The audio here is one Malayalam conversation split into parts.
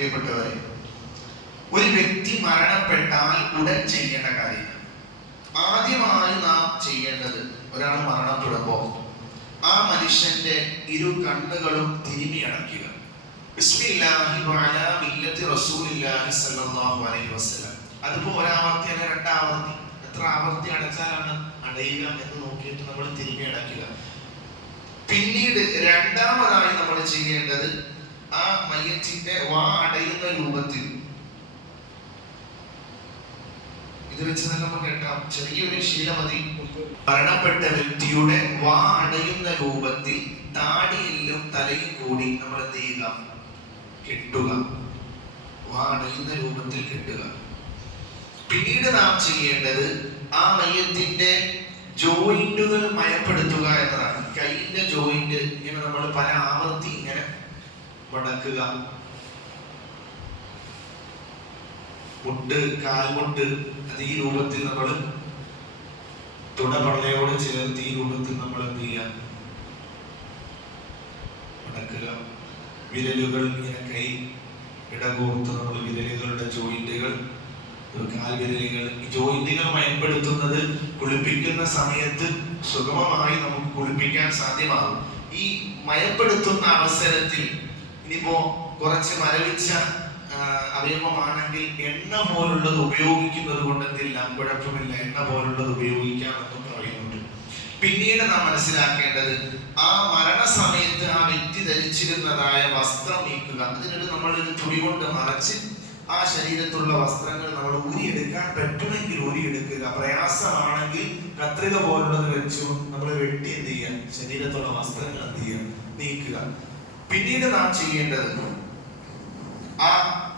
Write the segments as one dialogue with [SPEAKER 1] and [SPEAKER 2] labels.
[SPEAKER 1] പ്രിയപ്പെട്ടവരെ ഒരു വ്യക്തി മരണപ്പെട്ടാൽ ഉടൻ ചെയ്യേണ്ട കാര്യം. ആദ്യമായി നാം ചെയ്യേണ്ടത് ഒരാൾ മരണപ്പെടുമ്പോൾ ആ മനുഷ്യന്റെ ഇരു കണ്ണുകളും തിരുമി അടയ്ക്കുക. അല്ല രണ്ടാവർത്തി? എത്ര ആവർത്തി അടച്ചാലാണ് അടയുക എന്ന് നോക്കിയിട്ട് നമ്മൾ തിരുമി അടയ്ക്കുക. പിന്നീട് രണ്ടാമതായി നമ്മൾ ചെയ്യേണ്ടത് ആ മയ്യത്തിന്റെ വാ അടയുന്ന രൂപത്തിൽ. ഇത് വെച്ച് തന്നെ നമുക്ക് കേൾക്കാം. ചെറിയൊരു ശീലമതി മരണപ്പെട്ട വ്യക്തിയുടെ വാ അടയുന്ന രൂപത്തിൽ താടിയിലും തലയും കൂടി നമ്മൾ എന്ത് ചെയ്യുക? കെട്ടുക. വാ അടയുന്ന രൂപത്തിൽ കെട്ടുക. പിന്നീട് നാം ചെയ്യേണ്ടത് ആ മയത്തിന്റെ ജോയിന്റുകൾ മയപ്പെടുത്തുക എന്നതാണ്. കയ്യിന്റെ ജോയിന്റ് ഇങ്ങനെ നമ്മൾ പല ആവർത്തി മടക്കുക മുട്ട് കാൽമുട്ട് അത് ഈ രൂപത്തിൽ നമ്മൾ തുടപള്ളയോട് ചേർത്ത് ഈ രൂപത്തിൽ നമ്മൾ എന്ത് മടക്കുക വിരലുകൾ ഇങ്ങനെ കൈ ഇടകോർത്ത് നമ്മൾ വിരലുകളുടെ ജോയിന്റുകൾ കാൽവിരലുകൾ ഈ ജോയിന്റുകൾ കുളിപ്പിക്കുന്ന സമയത്ത് സുഗമമായി നമുക്ക് കുളിപ്പിക്കാൻ സാധ്യമാകും. ഈ മയപ്പെടുത്തുന്ന അവസരത്തിൽ ഇനിയിപ്പോ കുറച്ച് മരവിച്ച അവയവമാണെങ്കിൽ എണ്ണ പോലുള്ളത് ഉപയോഗിക്കുന്നത് കൊണ്ട് എന്തില്ല കുഴപ്പമില്ല. എണ്ണ പോലുള്ളത് ഉപയോഗിക്കാമെന്നും പറയുന്നുണ്ട്. പിന്നീട് നാം മനസ്സിലാക്കേണ്ടത് ആ മരണസമയത്ത് ആ വ്യക്തി ധരിച്ചിരുന്നതായ വസ്ത്രം നീക്കുക. അതിനൊരു നമ്മളൊരു തുണി കൊണ്ട് മറച്ച് ആ ശരീരത്തുള്ള വസ്ത്രങ്ങൾ നമ്മൾ ഊരിയെടുക്കാൻ പറ്റുമെങ്കിൽ ഊരിയെടുക്കുക. പ്രയാസമാണെങ്കിൽ കത്രിക പോലുള്ളത് വെച്ചു നമ്മൾ വെട്ടി എന്ത് ചെയ്യുക? ശരീരത്തുള്ള വസ്ത്രങ്ങൾ എന്ത് ചെയ്യുക? നീക്കുക. പിന്നീട് നാം ചെയ്യേണ്ടത് ആ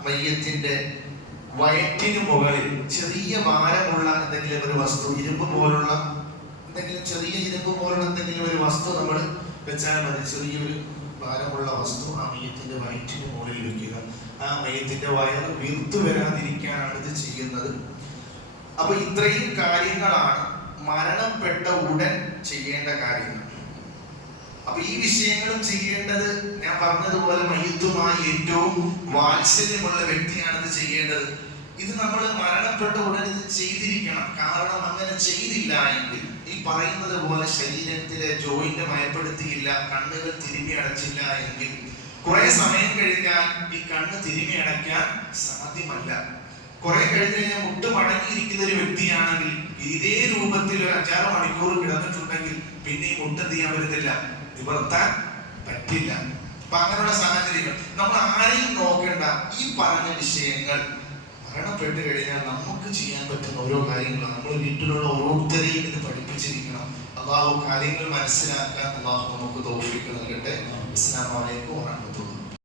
[SPEAKER 1] മയ്യത്തിന്റെ വയറ്റിന് മുകളിൽ ചെറിയ ഭാരമുള്ള എന്തെങ്കിലും ഒരു വസ്തു ഇരുമ്പ് പോലുള്ള എന്തെങ്കിലും ചെറിയ ഇരുമ്പ് പോലുള്ള എന്തെങ്കിലും ഒരു വസ്തു നമ്മൾ വെച്ചാൽ മതി. ചെറിയൊരു ഭാരമുള്ള വസ്തു ആ മയ്യത്തിന്റെ വയറ്റിന് മുകളിൽ വെക്കുക. ആ മയ്യത്തിന്റെ വയറ് വീർത്തു വരാതിരിക്കാനാണ് ഇത് ചെയ്യുന്നത്. അപ്പൊ ഇത്രയും കാര്യങ്ങളാണ് മരണപ്പെട്ട ഉടൻ ചെയ്യേണ്ട കാര്യങ്ങൾ. അപ്പൊ ഈ വിഷയങ്ങളും ചെയ്യേണ്ടത് ഞാൻ പറഞ്ഞതുപോലെ മയ്യത്തുമായി ഏറ്റവും വാത്സല്യമുള്ള വ്യക്തിയാണ് ഇത് ചെയ്യേണ്ടത്. ഇത് നമ്മൾ മരണപ്പെട്ട ഉടനെ ഇത് ചെയ്തിരിക്കണം. കാരണം അങ്ങനെ ചെയ്തില്ല എങ്കിൽ ഈ പറയുന്നത് പോലെ ശരീരത്തിലെ ജോയിന്റ് മയപ്പെടുത്തിയില്ല കണ്ണുകൾ തിരുമ്മി അടച്ചില്ല എങ്കിൽ കുറെ സമയം കഴിഞ്ഞാൽ ഈ കണ്ണ് തിരുമ്മി അടയ്ക്കാൻ സാധ്യമല്ല. കുറെ കഴിഞ്ഞ് കഴിഞ്ഞാൽ മുട്ട് മടങ്ങിയിരിക്കുന്ന ഒരു വ്യക്തിയാണെങ്കിൽ ഇതേ രൂപത്തിൽ ഒരു അഞ്ചാറ് മണിക്കൂർ കിടന്നിട്ടുണ്ടെങ്കിൽ പിന്നെ ഈ മുട്ട് എന്ത് ചെയ്യാൻ പറ്റത്തില്ല? നിവർത്താൻ പറ്റില്ല. അപ്പൊ അങ്ങനെയുള്ള സാഹചര്യങ്ങൾ. നമ്മൾ ആരെയും നോക്കേണ്ട ഈ പറഞ്ഞ വിഷയങ്ങൾ മരണപ്പെട്ട് കഴിഞ്ഞാൽ നമുക്ക് ചെയ്യാൻ പറ്റുന്ന ഓരോ കാര്യങ്ങളും. നമ്മൾ വീട്ടിലുള്ള ഓരോരുത്തരെയും ഇത് പഠിപ്പിച്ചിരിക്കണം. അള്ളാഹു കാര്യങ്ങൾ മനസ്സിലാക്കാൻ അള്ളാഹു നമുക്ക് തോഫിക്ക് നൽകട്ടെ. അസ്സാം വലൈക്കും